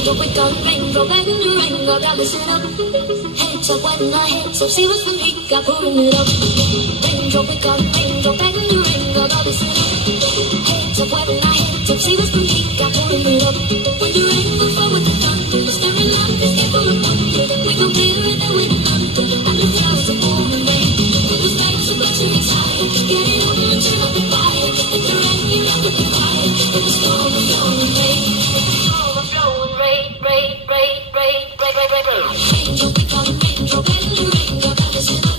rainbow, when the rain go down, listen up. Heads up when my heads up, see what's the leak, I'm pulling it up. Rainbow, when the rain go down, listen up. Heads up when my heads up, see what's the leak, I'm pulling it up. When the rain will fall with the thunder, staring out this game full of wonder. We go clear and then we under, and the clouds are pouring rain. When the flames are blazing higher, get it on and turn up the fire. Let the rain get out with the fire, let the storm is blowing rain. Flowing rain, rain, rain, rain, rain, rain, rain, rain. Raindrop, we call it raindrop, when the rain go down, listen up.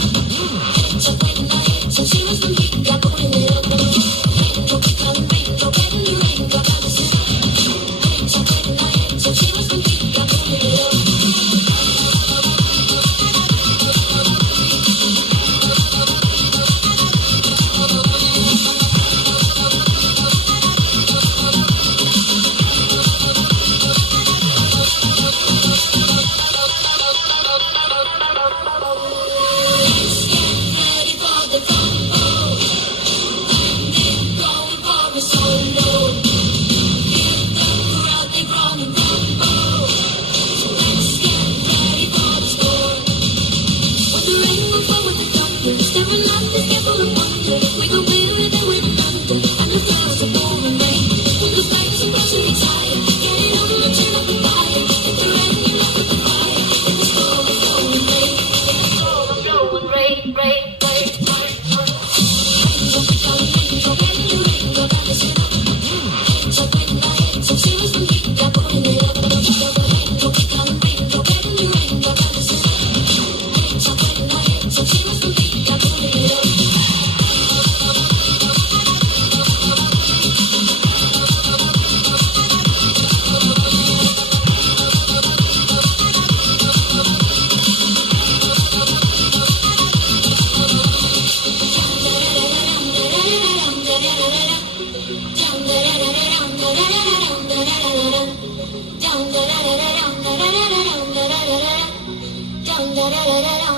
Heads up when my heads up, see what's the leak, I'm pulling it up. Raindrop, we call it raindrop, when the rain go down, listen up. Heads up when my heads up, see what's the leak, I'm pulling it up. Down,